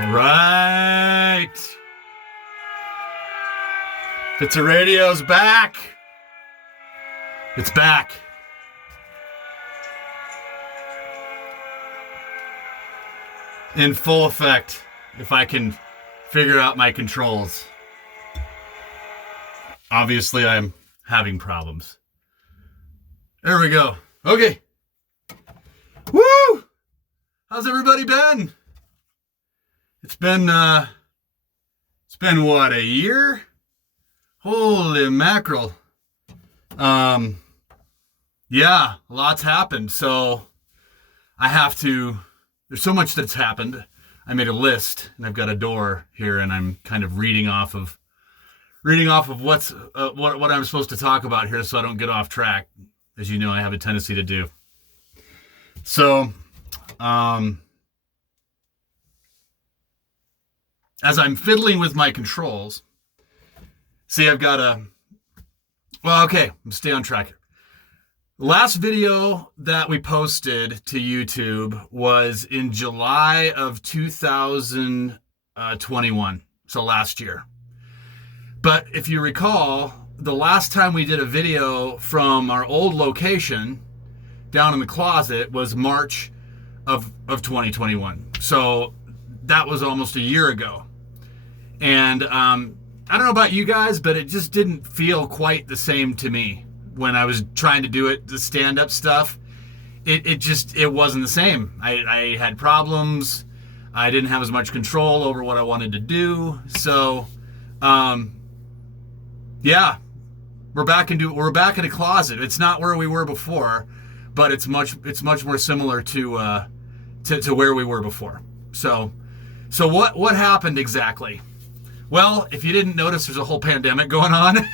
All right. Pfitzer Radio's back. It's back. In full effect, if I can figure out my controls. Obviously, I'm having problems. There we go. Okay. Woo! How's everybody been? It's been what, a year? Holy mackerel. Yeah, lots happened. So there's so much that's happened. I made a list and I've got a door here and I'm kind of reading off of what I'm supposed to talk about here so I don't get off track. As you know, I have a tendency to do. So, as I'm fiddling with my controls, see, I've got okay, stay on track here. Last video that we posted to YouTube was in July of 2021, so last year. But if you recall, the last time we did a video from our old location down in the closet was March of 2021. So that was almost a year ago. And I don't know about you guys, but it just didn't feel quite the same to me when I was trying to do it, the stand-up stuff. It wasn't the same. I had problems. I didn't have as much control over what I wanted to do. So, yeah, we're back in a closet. It's not where we were before, but it's much more similar to where we were before. So what happened exactly? Well, if you didn't notice, there's a whole pandemic going on,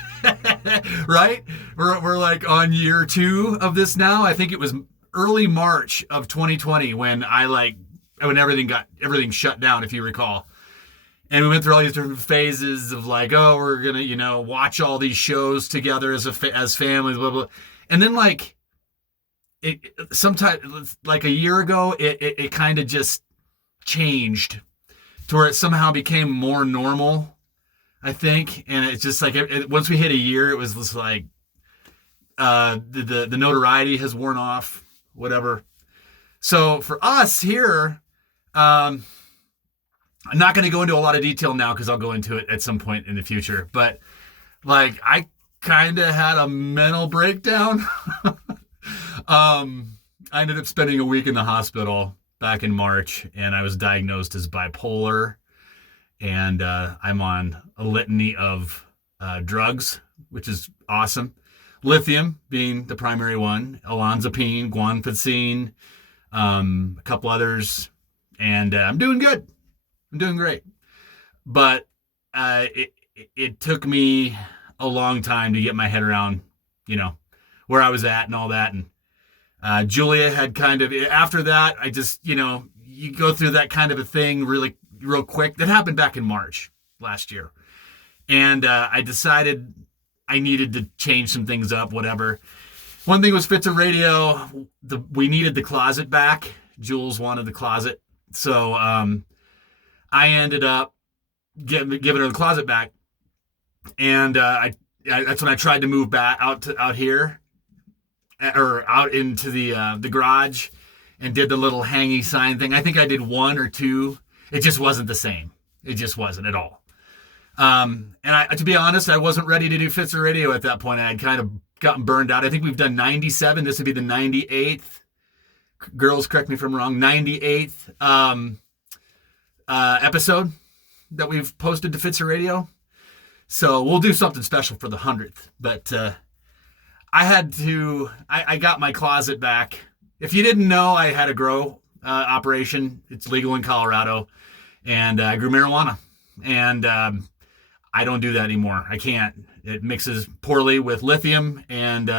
right? We're like on year 2 of this now. I think it was early March of 2020 when everything shut down, if you recall. And we went through all these different phases of like, oh, we're gonna, watch all these shows together as families, blah blah. And then sometime like a year ago, it kind of just changed to where it somehow became more normal, I think. And it's just like, once we hit a year, it was just like, the notoriety has worn off, whatever. So for us here, I'm not going to go into a lot of detail now because I'll go into it at some point in the future. But like, I kind of had a mental breakdown. I ended up spending a week in the hospital back in March, and I was diagnosed as bipolar, and I'm on a litany of drugs, which is awesome. Lithium being the primary one, olanzapine, guanfacine, a couple others, and I'm doing good. I'm doing great. But it took me a long time to get my head around, where I was at and all that, and Julia had kind of, after that, I just, you go through that kind of a thing really real quick. That happened back in March last year. And I decided I needed to change some things up, whatever. One thing was Pfitzer Radio. We needed the closet back. Jules wanted the closet. So I ended up giving her the closet back. And that's when I tried to move back out here. Or out into the garage and did the little hangy sign thing. I think I did 1 or 2. It just wasn't the same. It just wasn't at all. And to be honest, I wasn't ready to do Pfitzer Radio at that point. I had kind of gotten burned out. I think we've done 97. This would be the 98th. Girls, correct me if I'm wrong. 98th episode that we've posted to Pfitzer Radio. So we'll do something special for the 100th. But I got my closet back. If you didn't know, I had a grow operation. It's legal in Colorado. And I grew marijuana. And I don't do that anymore. I can't. It mixes poorly with lithium. And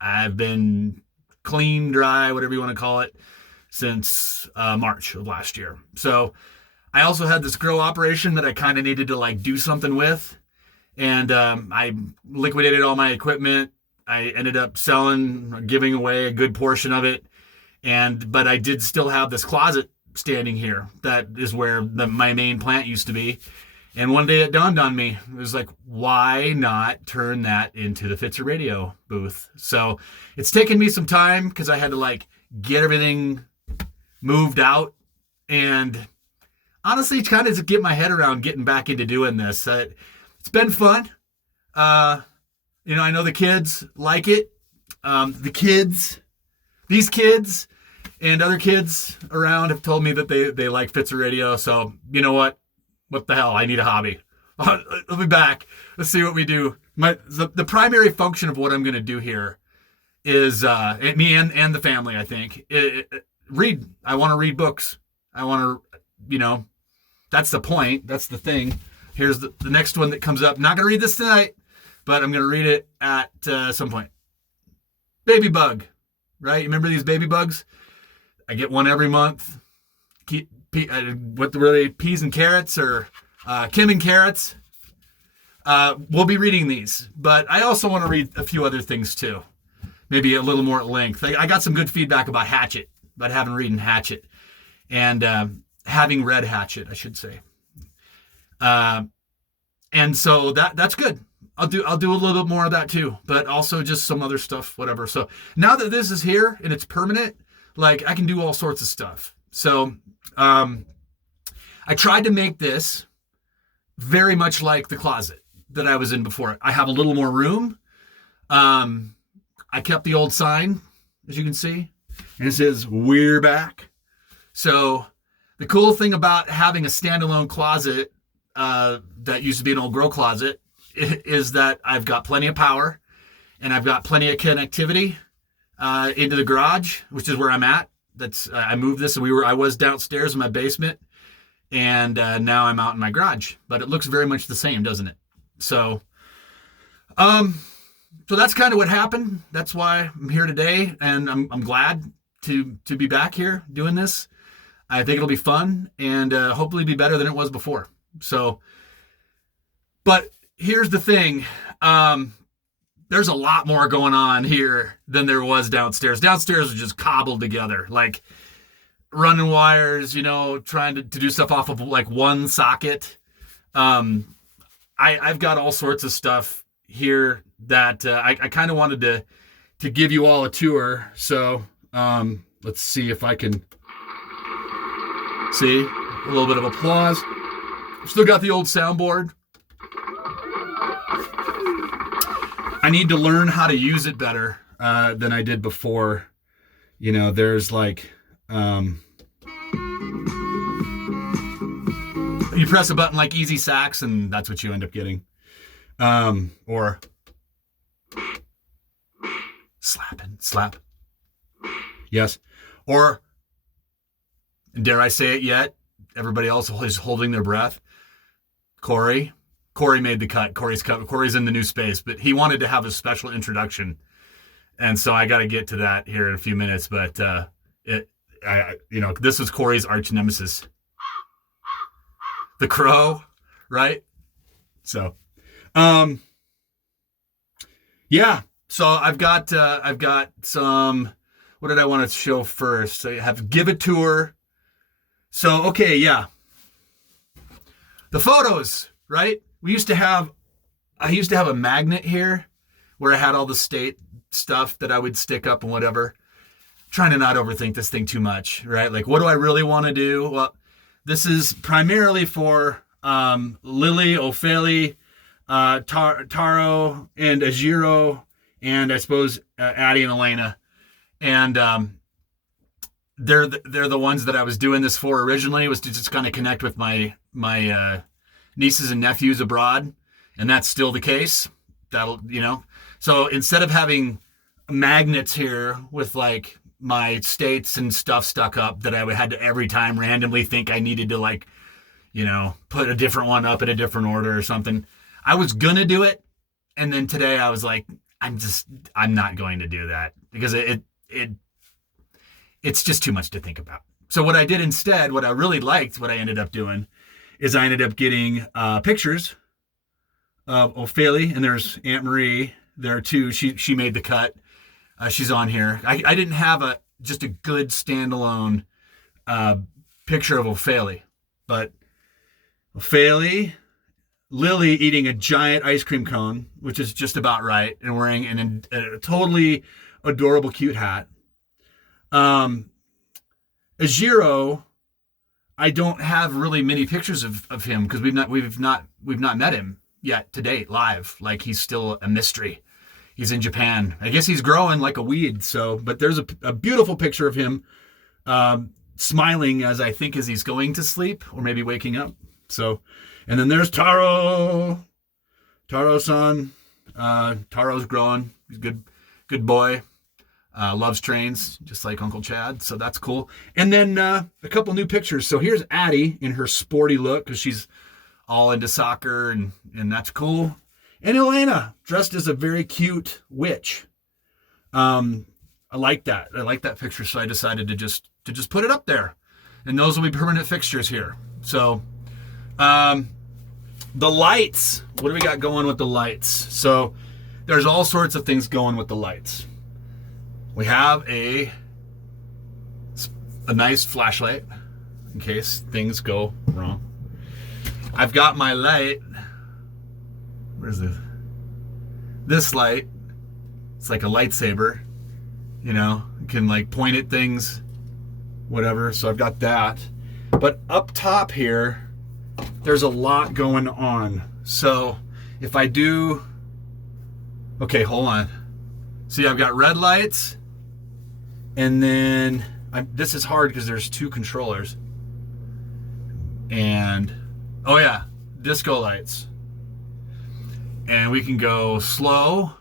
I've been clean, dry, whatever you want to call it, since March of last year. So I also had this grow operation that I kind of needed to do something with. And I liquidated all my equipment. I ended up selling, giving away a good portion of it. But I did still have this closet standing here. That is where my main plant used to be. And one day it dawned on me. It was like, why not turn that into the Pfitzer Radio booth? So it's taken me some time because I had to like get everything moved out. And honestly, it's kind of to get my head around getting back into doing this. It's been fun. I know the kids like it. These kids and other kids around have told me that they like Pfitzer Radio. So you know what? What the hell? I need a hobby. I'll be back. Let's see what we do. The primary function of what I'm going to do here is me and the family, I think. Read. I want to read books. I want to, that's the point. That's the thing. Here's the next one that comes up. Not going to read this tonight, but I'm going to read it at some point. Baby bug, right? You remember these baby bugs? I get one every month. What were they? Peas and carrots or Kim and carrots? We'll be reading these, but I also want to read a few other things too. Maybe a little more at length. I got some good feedback about Hatchet, about having read Hatchet, and having read Hatchet, I should say. And so that's good. I'll do a little bit more of that too, but also just some other stuff, whatever. So now that this is here and it's permanent, like I can do all sorts of stuff. So I tried to make this very much like the closet that I was in before. I have a little more room. I kept the old sign, as you can see, and it says, "We're back." So the cool thing about having a standalone closet that used to be an old grow closet is that I've got plenty of power and I've got plenty of connectivity into the garage, which is where I'm at. I moved this, and I was downstairs in my basement, and now I'm out in my garage. But it looks very much the same, doesn't it? So, so that's kind of what happened. That's why I'm here today, and I'm glad to be back here doing this. I think it'll be fun and hopefully be better than it was before. So, but here's the thing. There's a lot more going on here than there was downstairs. Downstairs was just cobbled together, like running wires, trying to do stuff off of like one socket. I've got all sorts of stuff here that I kind of wanted to give you all a tour. So let's see if I can see a little bit of applause. Still got the old soundboard. I need to learn how to use it better than I did before. There's like, you press a button like Easy Sax and that's what you end up getting. Or slap. Yes. Or, dare I say it yet? Everybody else is holding their breath. Cory made the cut. Cory's in the new space, but he wanted to have a special introduction. And so I got to get to that here in a few minutes, but this was Cory's arch nemesis. The crow, right? So, yeah. So I've got some, what did I want to show first? So I have to give a tour. So, okay. Yeah. The photos, right? I used to have a magnet here where I had all the state stuff that I would stick up and whatever. Trying to not overthink this thing too much, right? Like, what do I really want to do? Well, this is primarily for Lily, Ophélie, Taro, and Ajiro, and I suppose Addie and Elena. And they're the ones that I was doing this for originally, was to just kind of connect with my nieces and nephews abroad, and that's still the case. So instead of having magnets here with like my states and stuff stuck up that I would had to every time randomly think I needed to put a different one up in a different order or something, I was gonna do it, and then today I was like, I'm not going to do that because it's just too much to think about. So what I did instead, what I really liked, what I ended up doing, is I ended up getting pictures of Ophélie, and there's Aunt Marie there too. She made the cut. She's on here. I didn't have just a good standalone picture of Ophélie. But Ophélie, Lily eating a giant ice cream cone, which is just about right, and wearing a totally adorable, cute hat. Ejiro, I don't have really many pictures of him because we've not met him yet to date live. Like, he's still a mystery. He's in Japan. I guess he's growing like a weed. So, but there's a beautiful picture of him smiling as he's going to sleep or maybe waking up. So, and then there's Taro. Taro-san. Taro's growing. He's a good boy. Loves trains, just like Uncle Chad. So that's cool. And then a couple new pictures. So here's Addie in her sporty look because she's all into soccer, and that's cool. And Elena, dressed as a very cute witch. I like that. I like that picture, so I decided to just put it up there. And those will be permanent fixtures here. So the lights. What do we got going with the lights? So there's all sorts of things going with the lights. We have a nice flashlight in case things go wrong. I've got my light. Where's this? This light. It's like a lightsaber. You know, you can like point at things, whatever. So I've got that. But up top here, there's a lot going on. So if I do, okay, hold on. See, I've got red lights. And then this is hard because there's two controllers. And, oh yeah, disco lights. And we can go slow.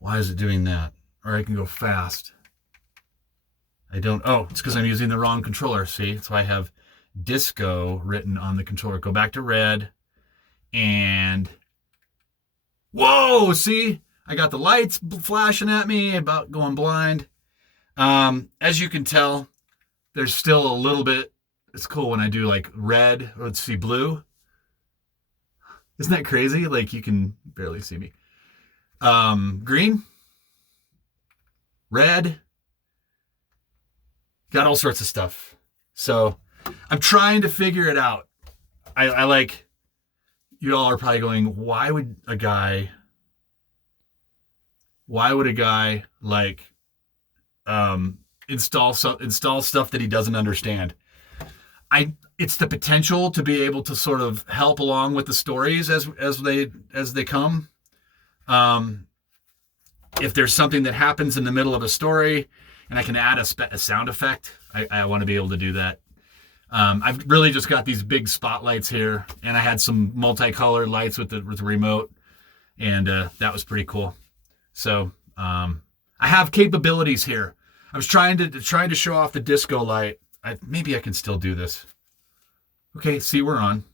Why is it doing that? Or I can go fast. Oh, it's because I'm using the wrong controller. See, so I have disco written on the controller. Go back to red. And, whoa, see? I got the lights flashing at me, about going blind. As you can tell, there's still a little bit. It's cool when I do like red, or let's see, blue. Isn't that crazy? Like, you can barely see me. Green, red, got all sorts of stuff. So I'm trying to figure it out. I like, you all are probably going, why would a guy like install stuff that he doesn't understand? It's the potential to be able to sort of help along with the stories as they come. If there's something that happens in the middle of a story and I can add a sound effect, I want to be able to do that. I've really just got these big spotlights here, and I had some multicolored lights with the remote, and that was pretty cool. So I have capabilities here. I was trying to show off the disco light. Maybe I can still do this. Okay, see, we're on.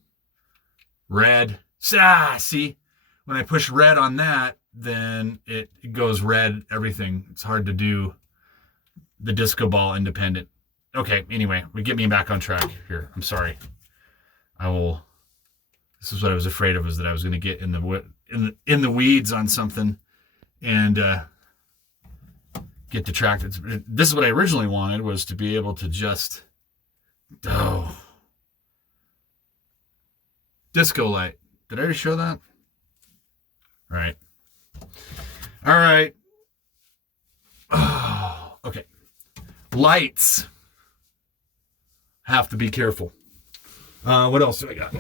Red. See? When I push red on that, then it goes red, everything. It's hard to do the disco ball independent. Okay, anyway, get me back on track here. I'm sorry. This is what I was afraid of, is that I was going to get in the weeds on something and get distracted. This is what I originally wanted, was to be able to just disco light. Did I already show that? All right. Oh, okay. Lights. Have to be careful. What else do I got?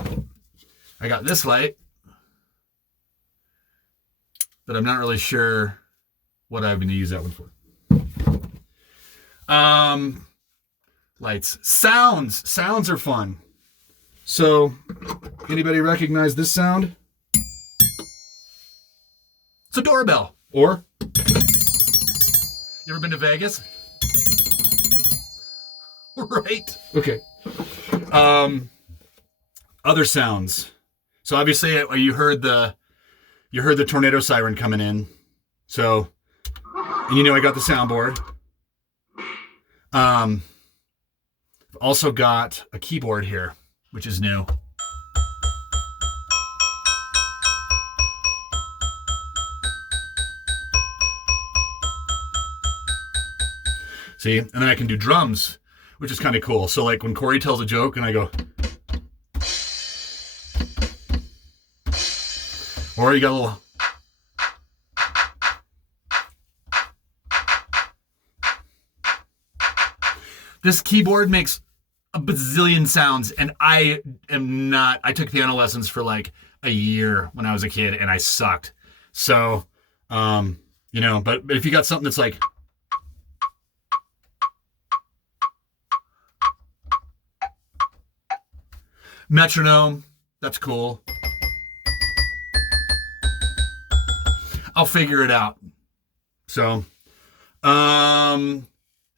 I got this light, but I'm not really sure what I'm going to use that one for. Lights. Sounds. Sounds are fun. So, anybody recognize this sound? It's a doorbell. Or, you ever been to Vegas? Right. Okay. Other sounds. So obviously you heard the tornado siren coming in. So, and I got the soundboard. I've also got a keyboard here, which is new. See, and then I can do drums. which is kind of cool. So like when Cory tells a joke and I go, or you got a little, this keyboard makes a bazillion sounds, and I took piano lessons for like a year when I was a kid, and I sucked. So, but if you got something that's like, metronome, that's cool. I'll figure it out. So,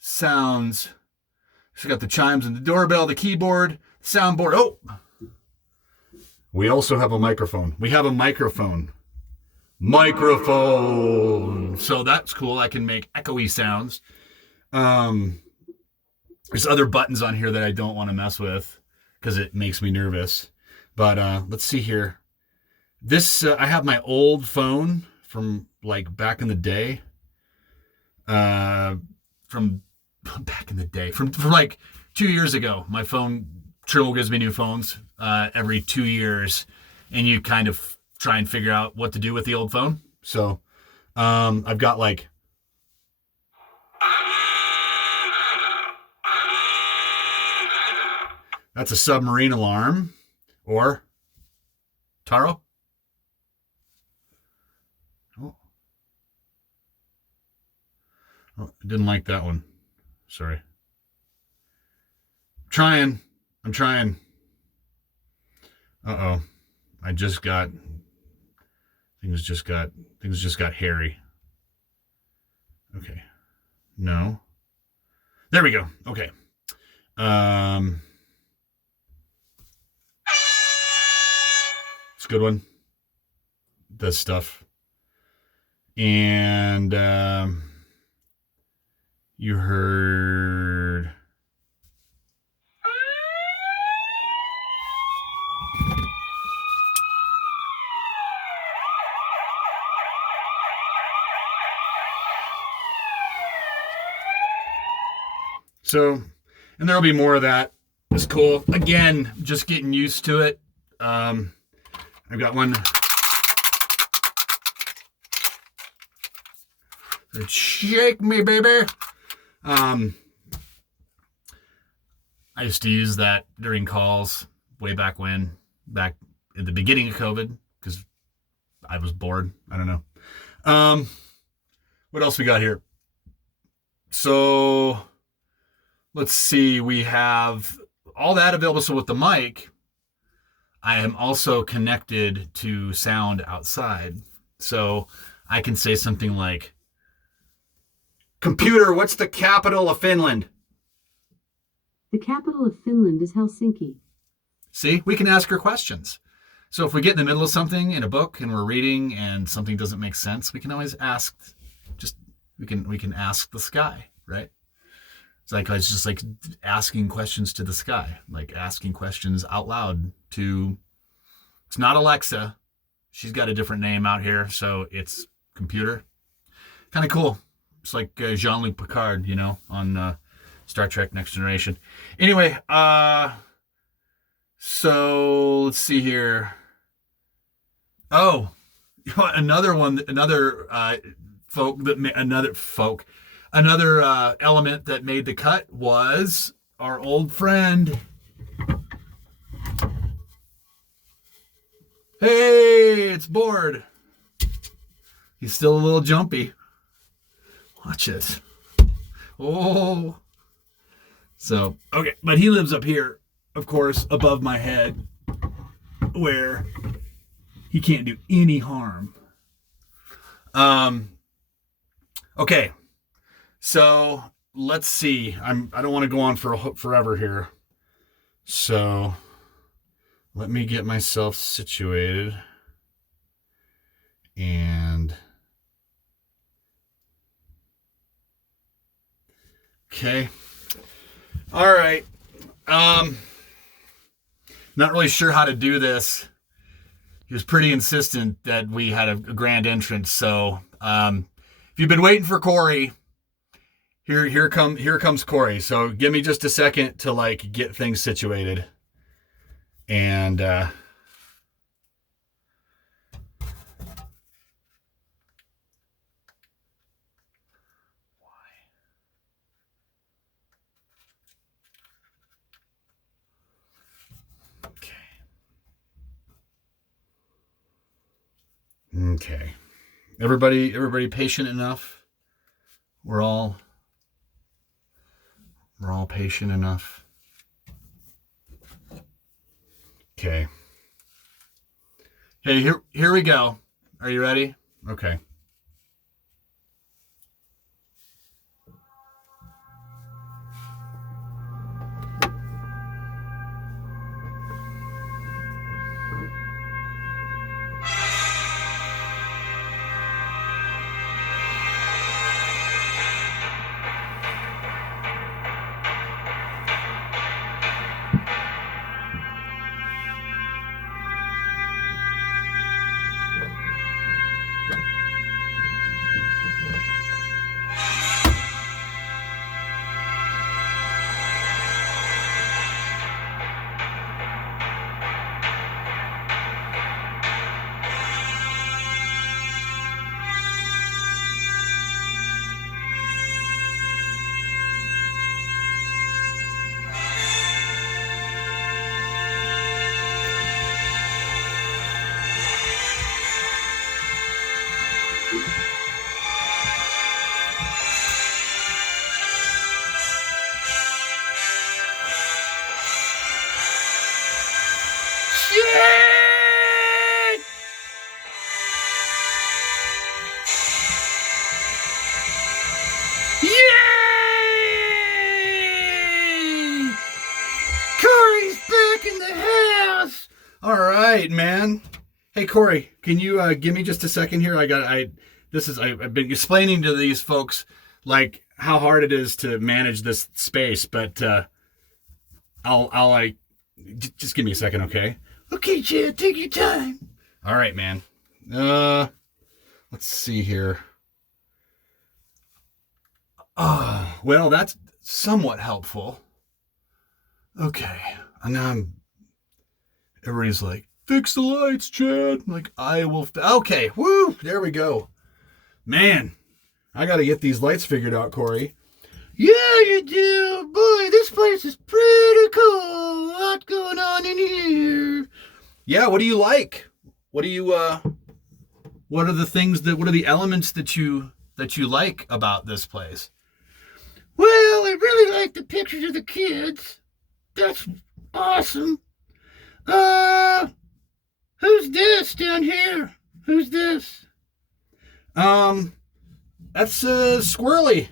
sounds. So got the chimes and the doorbell, the keyboard, soundboard. Oh, we also have a microphone. We have a microphone. So that's cool. I can make echoey sounds. There's other buttons on here that I don't want to mess with because it makes me nervous. But let's see here. This I have my old phone from like back in the day. From like 2 years ago. My phone, Trimble gives me new phones every 2 years, and you kind of try and figure out what to do with the old phone. So I've got like that's a submarine alarm, or Taro. Oh, I didn't like that one. Sorry. I'm trying. Uh-oh. Things just got hairy. Okay. No. There we go. Okay. It's a good one. Does stuff. And you heard so, and there'll be more of that. It's cool. Again, just getting used to it. I've got one. Shake me, baby. I used to use that during calls way back at the beginning of COVID, because I was bored. I don't know. What else we got here? So let's see. We have all that available. So with the mic, I am also connected to sound outside. So I can say something like, "Computer, what's the capital of Finland?" The capital of Finland is Helsinki. See, we can ask her questions. So if we get in the middle of something in a book and we're reading and something doesn't make sense, we can always ask. We can ask the sky, right? It's just like asking questions to the sky, like asking questions out loud to. It's not Alexa. She's got a different name out here, so it's computer. Kind of cool. It's like Jean-Luc Picard, on Star Trek Next Generation. Anyway, so let's see here. Oh, another element that made the cut was our old friend. Hey, it's Bored. He's still a little jumpy. Watch it. Oh. So, okay. But he lives up here, of course, above my head, where he can't do any harm. Okay. So, let's see. I don't want to go on for forever here. So, let me get myself situated. And okay. All right. Not really sure how to do this. He was pretty insistent that we had a grand entrance. So, if you've been waiting for Cory, Here comes Cory. So give me just a second to like get things situated. And Okay. Everybody patient enough? We're all patient enough. Okay. Hey, here we go. Are you ready? Okay. All right, man. Hey, Cory, can you give me just a second here? I've been explaining to these folks like how hard it is to manage this space, but I'll just give me a second, okay? Okay, Chad, take your time. All right, man. Let's see here. Well, that's somewhat helpful. Okay, and now everybody's like, fix the lights, Chad. I'm like, I will. Okay, woo, there we go. Man, I got to get these lights figured out, Cory. Yeah, you do. Boy, this place is pretty cool. A lot going on in here. Yeah, what do you like? What are the elements that you like about this place? Well, I really like the pictures of the kids. That's awesome. Who's this down here? Who's this? That's Squirrely.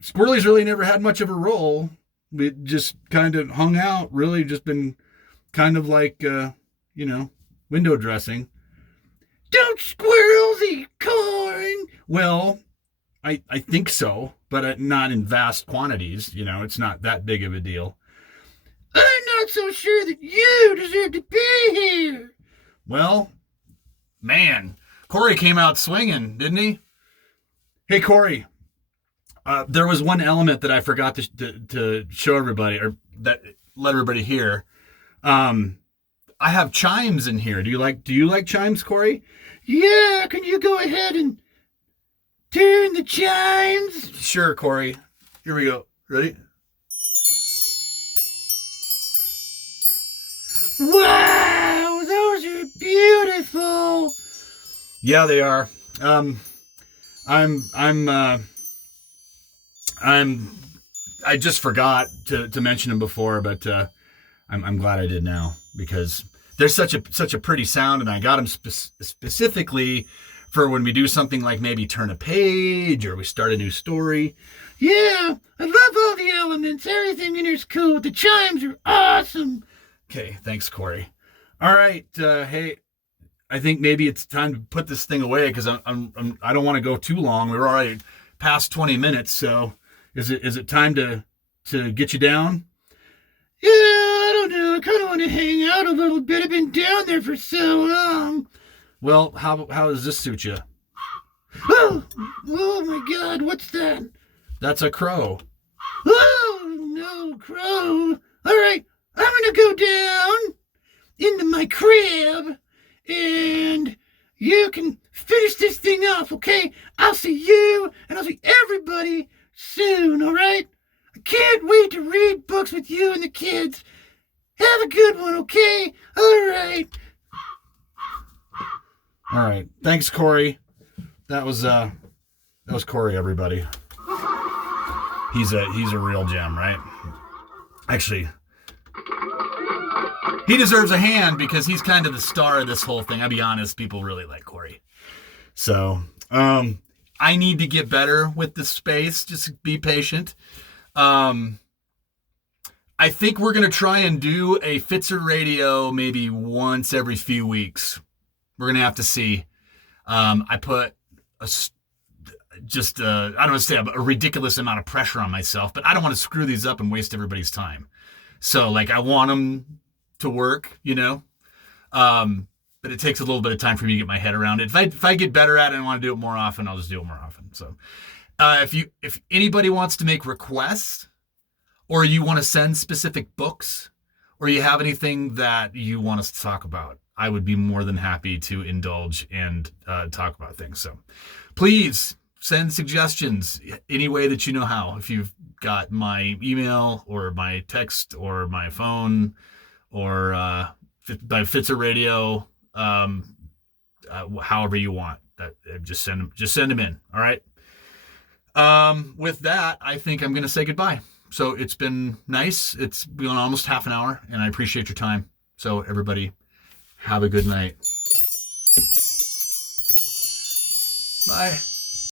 Squirrely's really never had much of a role. We just kind of hung out, really just been kind of like, window dressing. Don't squirrels eat corn? Well, I think so, but not in vast quantities. It's not that big of a deal. I'm not so sure that you deserve to be here. Well, man, Cory came out swinging, didn't he? Hey, Cory, there was one element that I forgot to show everybody, or that let everybody hear. I have chimes in here. Do you like chimes, Cory? Yeah, can you go ahead and turn the chimes? Sure, Cory. Here we go. Ready? Wow, those are beautiful. Yeah, they are. I just forgot to mention them before, but I'm glad I did now, because they're such a pretty sound, and I got them specifically for when we do something like maybe turn a page or we start a new story. Yeah, I love all the elements. Everything in here's cool. The chimes are awesome. Okay, thanks, Cory. All right, hey, I think maybe it's time to put this thing away, because I don't want to go too long. We're already past 20 minutes, so is it time to get you down? Yeah, I don't know. I kind of want to hang out a little bit. I've been down there for so long. Well, how does this suit you? Oh my God, what's that? That's a crow. Oh no, crow. All right, I'm gonna go down into my crib and you can finish this thing off, okay? I'll see you and I'll see everybody soon, all right? I can't wait to read books with you and the kids. Have a good one, okay? All right. All right. Thanks, Cory. That was Cory, everybody. He's a real gem, right? Actually, he deserves a hand because he's kind of the star of this whole thing. I'll be honest, people really like Cory. So, I need to get better with this space. Just be patient. I think we're going to try and do a Pfitzer Radio maybe once every few weeks. We're going to have to see. I put I don't want to say a ridiculous amount of pressure on myself, but I don't want to screw these up and waste everybody's time. So like I want them to work, but it takes a little bit of time for me to get my head around it. If I get better at it and want to do it more often, I'll just do it more often. So if anybody wants to make requests or you want to send specific books or you have anything that you want us to talk about, I would be more than happy to indulge and talk about things. So please send suggestions any way that you know how. If you've got my email or my text or my phone or by Pfitzer Radio, however you want, just send them in. All right. With that, I think I'm going to say goodbye. So it's been nice. It's been almost half an hour, and I appreciate your time. So everybody, have a good night. Bye.